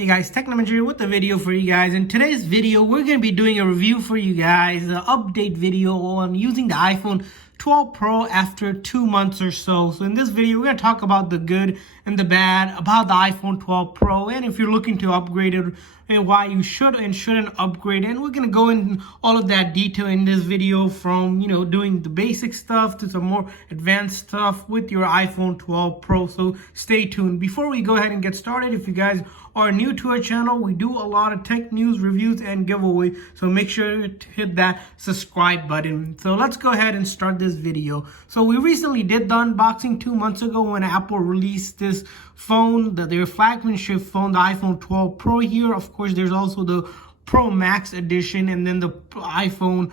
Hey guys, Technometer here with a video for you guys. In today's video, we're going to be doing a review for you guys, an update video on using the iPhone 12 Pro after 2 months or so. So in this video, we're going to talk about the good and the bad about the iPhone 12 Pro, and if you're looking to upgrade it and why you should and shouldn't upgrade. And we're going to go in all of that detail in this video, from doing the basic stuff to some more advanced stuff with your iPhone 12 Pro. So stay tuned. Before we go ahead and get started, if you guys are new to our channel, we do a lot of tech news, reviews, and giveaways, so make sure to hit that subscribe button. So let's go ahead and start this video. So we recently did the unboxing 2 months ago when Apple released this phone, their flagship phone, the iPhone 12 Pro here. Of course, there's also the Pro Max edition, and then the iPhone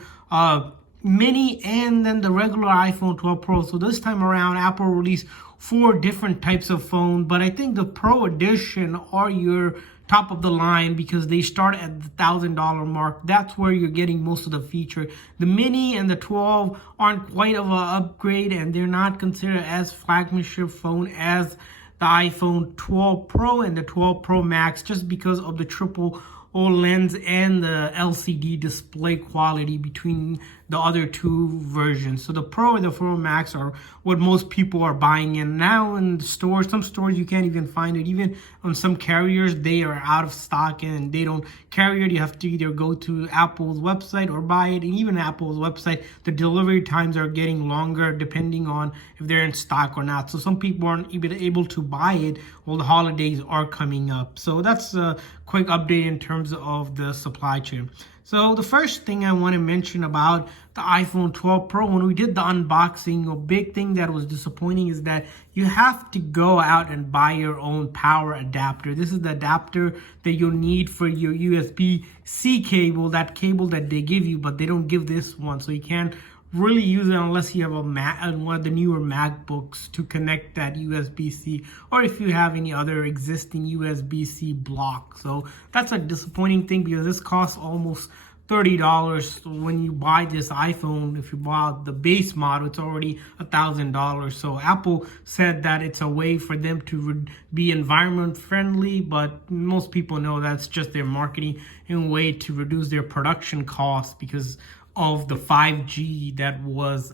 mini, and then the regular iPhone 12 Pro. So this time around, Apple released 4 different types of phone, but I think the Pro edition are your top of the line because they start at the $1,000 mark. That's where you're getting most of the feature. The mini and the 12 aren't quite of an upgrade, and they're not considered as flagship phone as the iPhone 12 Pro and the 12 Pro Max, just because of the triple lens and the LCD display quality between the other two versions. So the Pro and the Pro Max are what most people are buying in now in the stores. Some stores you can't even find it. Even on some carriers, they are out of stock and they don't carry it. You have to either go to Apple's website or buy it. And even Apple's website, the delivery times are getting longer depending on if they're in stock or not. So some people aren't even able to buy it while the holidays are coming up. So that's a quick update in terms of the supply chain. So the first thing I want to mention about the iPhone 12 Pro, when we did the unboxing, a big thing that was disappointing is that you have to go out and buy your own power adapter. This is the adapter that you'll need for your USB-C cable, that cable that they give you, but they don't give this one. So you can't really use it unless you have one of the newer MacBooks to connect that USB-C, or if you have any other existing USB-C block. So that's a disappointing thing because this costs almost $30 when you buy this iPhone. If you buy the base model, it's already $1,000. So Apple said that it's a way for them to be environment friendly, but most people know that's just their marketing and way to reduce their production costs because of the 5G that was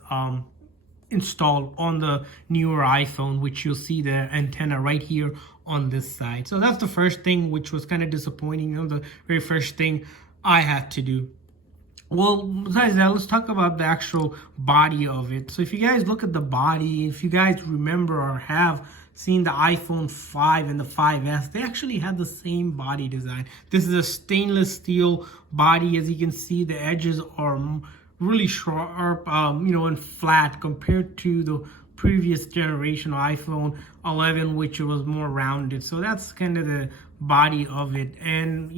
installed on the newer iPhone, which you'll see the antenna right here on this side. So that's the first thing, which was kind of disappointing. The very first thing I had to do. Well, besides that, let's talk about the actual body of it. So if you guys look at the body, if you guys remember or have seen the iPhone 5 and the 5S, they actually had the same body design. This is a stainless steel body. As you can see, the edges are really sharp, and flat compared to the previous generation of iPhone 11, which was more rounded. So that's kind of the body of it. And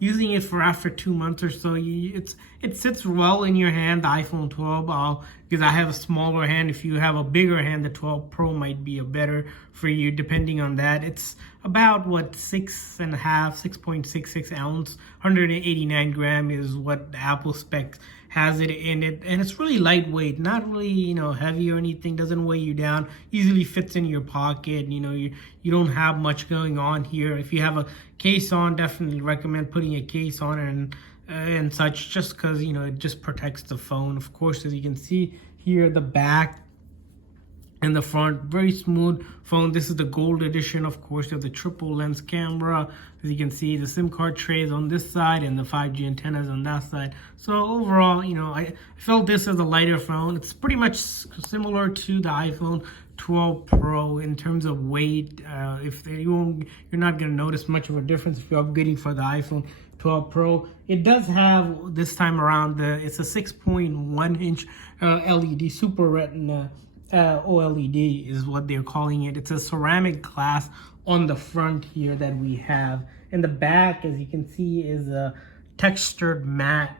using it for after 2 months or so, it sits well in your hand, the iPhone 12, because I have a smaller hand. If you have a bigger hand, the 12 Pro might be a better for you depending on that. It's about 6.66 ounce, 189 gram is what the Apple specs has it in it, and it's really lightweight, not really heavy or anything. Doesn't weigh you down, easily fits in your pocket. You don't have much going on here. If you have a case on, definitely recommend putting a case on and such, just because it just protects the phone. Of course, as you can see here, the back and the front, very smooth phone. This is the gold edition. Of course, you have the triple lens camera. As you can see, the SIM card trays on this side and the 5G antennas on that side. So overall, I felt this as a lighter phone. It's pretty much similar to the iPhone 12 Pro in terms of weight. You're not going to notice much of a difference if you're upgrading for the iPhone 12 Pro. It does have, this time around, it's a 6.1 inch LED Super Retina OLED is what they're calling it. It's a ceramic glass on the front here that we have. And the back, as you can see, is a textured matte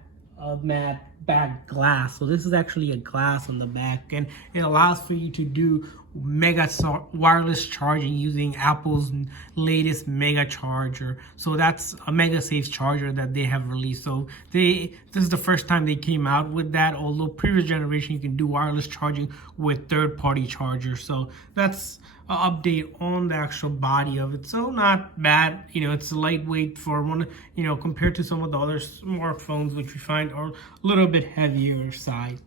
back glass. So this is actually a glass on the back, and it allows for you to do wireless charging using Apple's latest mega charger. So that's a MagSafe charger that they have released. So this is the first time they came out with that, although previous generation you can do wireless charging with third-party chargers. So that's an update on the actual body of it. So not bad, it's lightweight for one, compared to some of the other smartphones which we find are a little bit heavier side.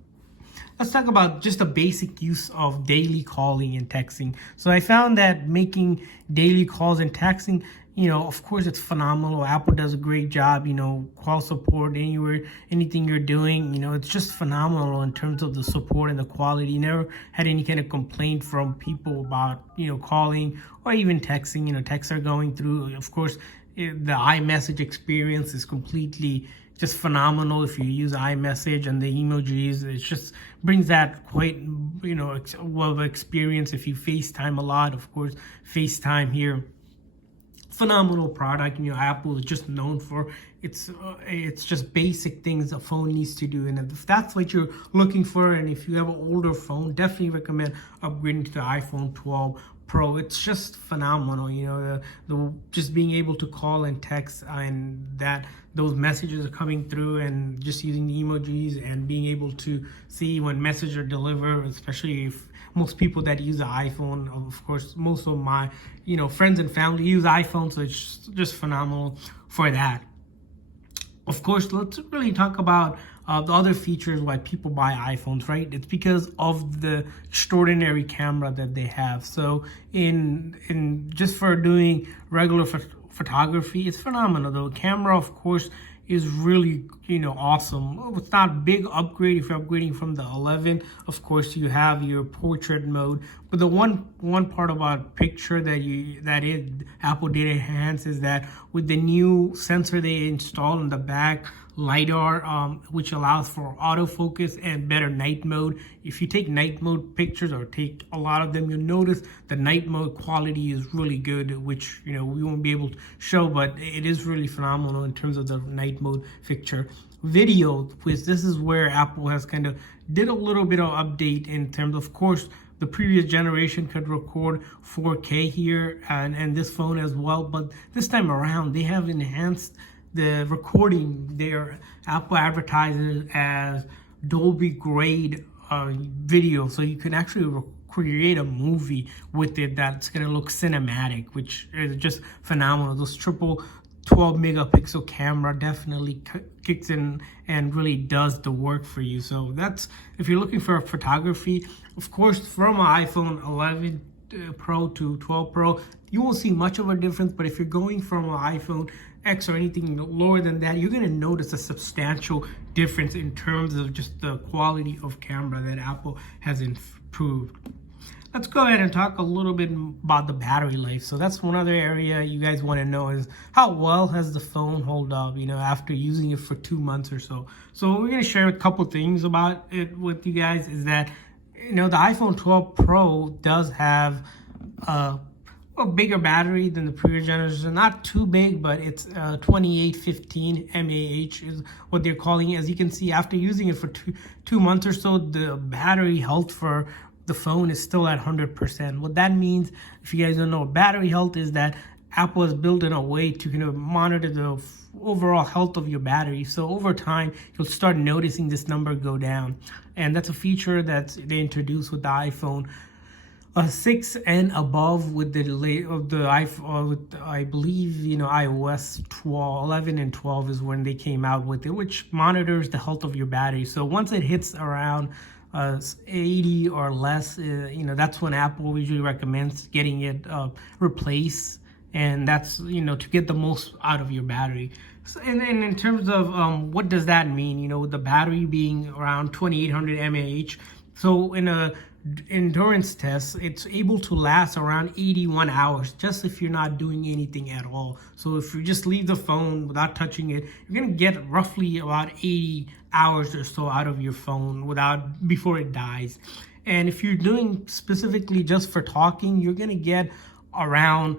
Let's talk about just the basic use of daily calling and texting. So I found that making daily calls and texting, of course it's phenomenal. Apple does a great job, call support anywhere, anything you're doing, it's just phenomenal in terms of the support and the quality. Never had any kind of complaint from people about, calling or even texting. Texts are going through, of course, the iMessage experience is completely just phenomenal. If you use iMessage and the emojis, it just brings that quite, of experience. If you FaceTime a lot, of course, FaceTime here, phenomenal product. Apple is just known for it's just basic things a phone needs to do. And if that's what you're looking for, and if you have an older phone, definitely recommend upgrading to the iPhone 12 Pro. It's just phenomenal, the just being able to call and text, and that those messages are coming through, and just using the emojis and being able to see when messages are delivered, especially if most people that use the iPhone, of course, most of my friends and family use iPhone, so it's just phenomenal for that. Of course, let's really talk about the other features why people buy iPhones, right? It's because of the extraordinary camera that they have. So in just for doing regular photography, it's phenomenal. The camera, of course, is really awesome. It's not a big upgrade. If you're upgrading from the 11, of course you have your portrait mode, but the one part about picture that Apple did enhance is that with the new sensor they installed in the back, LiDAR, which allows for autofocus and better night mode. If you take night mode pictures, or take a lot of them, you'll notice the night mode quality is really good, which we won't be able to show, but it is really phenomenal in terms of the night mode picture. Video, which this is where Apple has kind of did a little bit of update in terms of course, the previous generation could record 4K here, and this phone as well, but this time around they have enhanced the recording. Their Apple advertises as Dolby grade video, so you can actually create a movie with it that's going to look cinematic, which is just phenomenal. Those triple 12 megapixel camera definitely kicks in and really does the work for you. So that's, if you're looking for photography, of course, from an iPhone 11 Pro to 12 Pro, you won't see much of a difference. But if you're going from an iPhone X or anything lower than that, you're going to notice a substantial difference in terms of just the quality of camera that Apple has improved. Let's go ahead and talk a little bit about the battery life. So that's one other area you guys want to know, is how well has the phone hold up, after using it for 2 months or so. So we're going to share a couple things about it with you guys, is that, the iPhone 12 Pro does have a bigger battery than the previous generation. Not too big, but it's 2815 mAh is what they're calling it. As you can see, after using it for two months or so, the battery health for the phone is still at 100%. What that means, if you guys don't know, battery health is that Apple has built in a way to monitor the overall health of your battery. So over time, you'll start noticing this number go down, and that's a feature that they introduced with the iPhone 6 and above, with the iPhone, with, I believe, iOS 11 and 12 is when they came out with it, which monitors the health of your battery. So once it hits around 80 or less, that's when Apple usually recommends getting it replaced, and that's to get the most out of your battery. So, and in terms of what does that mean, with the battery being around 2800 mAh, so in a endurance test, it's able to last around 81 hours, just if you're not doing anything at all. So if you just leave the phone without touching it, you're gonna get roughly about 80 hours or so out of your phone before it dies. And if you're doing specifically just for talking, you're gonna get around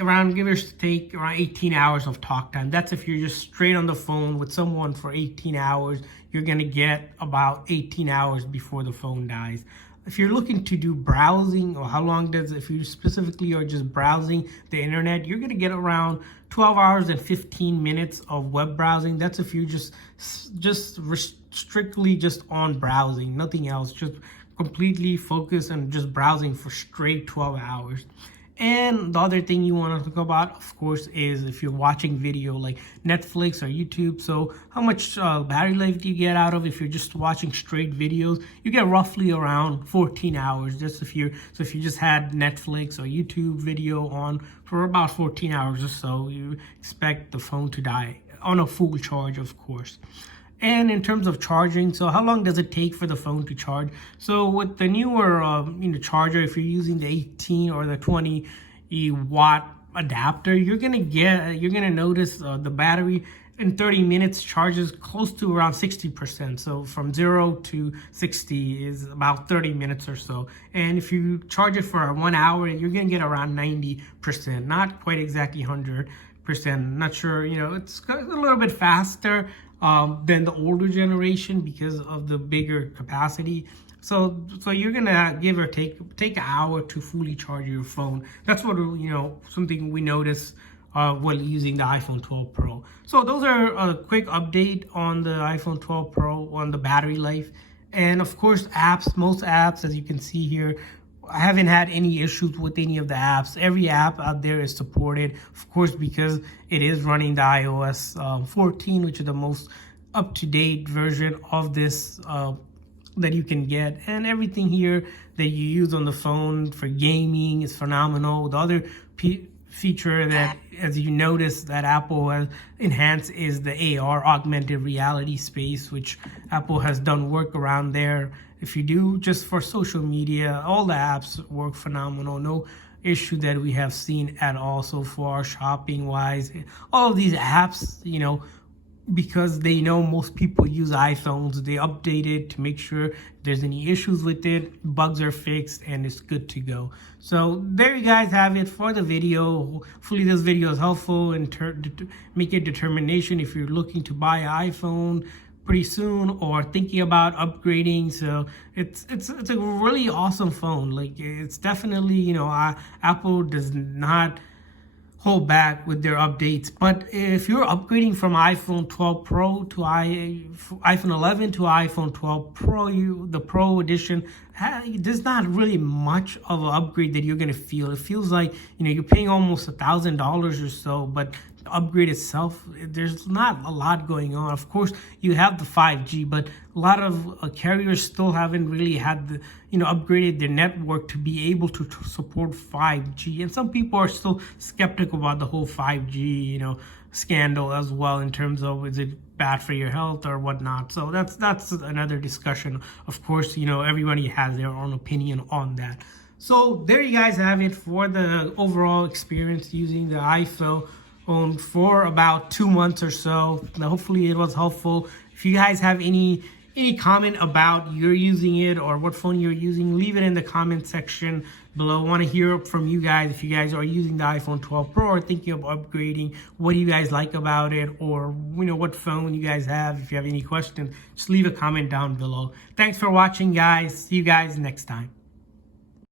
around, give or take, around 18 hours of talk time. That's if you're just straight on the phone with someone for 18 hours, you're gonna get about 18 hours before the phone dies. If you're looking to do browsing, or how long does, if you specifically are just browsing the internet, you're gonna get around 12 hours and 15 minutes of web browsing. That's if you're just strictly just on browsing, nothing else, just completely focused on just browsing for straight 12 hours. And the other thing you want to talk about, of course, is if you're watching video like Netflix or YouTube. So how much battery life do you get out of if you're just watching straight videos? You get roughly around 14 hours. Just if you just had Netflix or YouTube video on for about 14 hours or so, you expect the phone to die on a full charge, of course. And in terms of charging, so how long does it take for the phone to charge? So with the newer charger, if you're using the 18 or the 20 watt adapter, you're gonna notice the battery in 30 minutes charges close to around 60%. So from 0 to 60 is about 30 minutes or so. And if you charge it for 1 hour, you're gonna get around 90%, not quite exactly 100%. Not sure, it's a little bit faster than the older generation because of the bigger capacity. So you're gonna give or take an hour to fully charge your phone. That's what something we notice while using the iPhone 12 Pro. So those are a quick update on the iPhone 12 Pro on the battery life. And of course, most apps, as you can see here, I haven't had any issues with any of the apps. Every app out there is supported, of course, because it is running the iOS 14, which is the most up-to-date version of this that you can get. And everything here that you use on the phone for gaming is phenomenal. The other feature that, as you notice, that Apple has enhanced is the AR, augmented reality space, which Apple has done work around there. If you do just for social media, all the apps work phenomenal. No issue that we have seen at all so far, shopping wise. All of these apps, because they know most people use iPhones, they update it to make sure if there's any issues with it, bugs are fixed, and it's good to go. So there you guys have it for the video. Hopefully this video is helpful in make a determination if you're looking to buy an iPhone pretty soon or thinking about upgrading. So it's a really awesome phone. Like, it's definitely, Apple does not hold back with their updates. But if you're upgrading from iPhone 12 Pro to iPhone 11 to iPhone 12 Pro, the Pro edition, there's not really much of an upgrade that you're gonna feel. It feels like you're paying almost $1,000 or so, but the upgrade itself, there's not a lot going on. Of course, you have the 5G, but a lot of carriers still haven't really had the upgraded their network to be able to support 5G. And some people are still skeptical about the whole 5G scandal as well, in terms of is it bad for your health or whatnot. So that's another discussion. Of course, everybody has their own opinion on that. So there you guys have it for the overall experience using the iPhone for about 2 months or so. Now, hopefully it was helpful. If you guys have any comment about you're using it or what phone you're using, leave it in the comment section below. I want to hear from you guys. If you guys are using the iPhone 12 Pro or thinking of upgrading, what do you guys like about it, or what phone you guys have? If you have any questions, just leave a comment down below. Thanks for watching, guys. See you guys next time.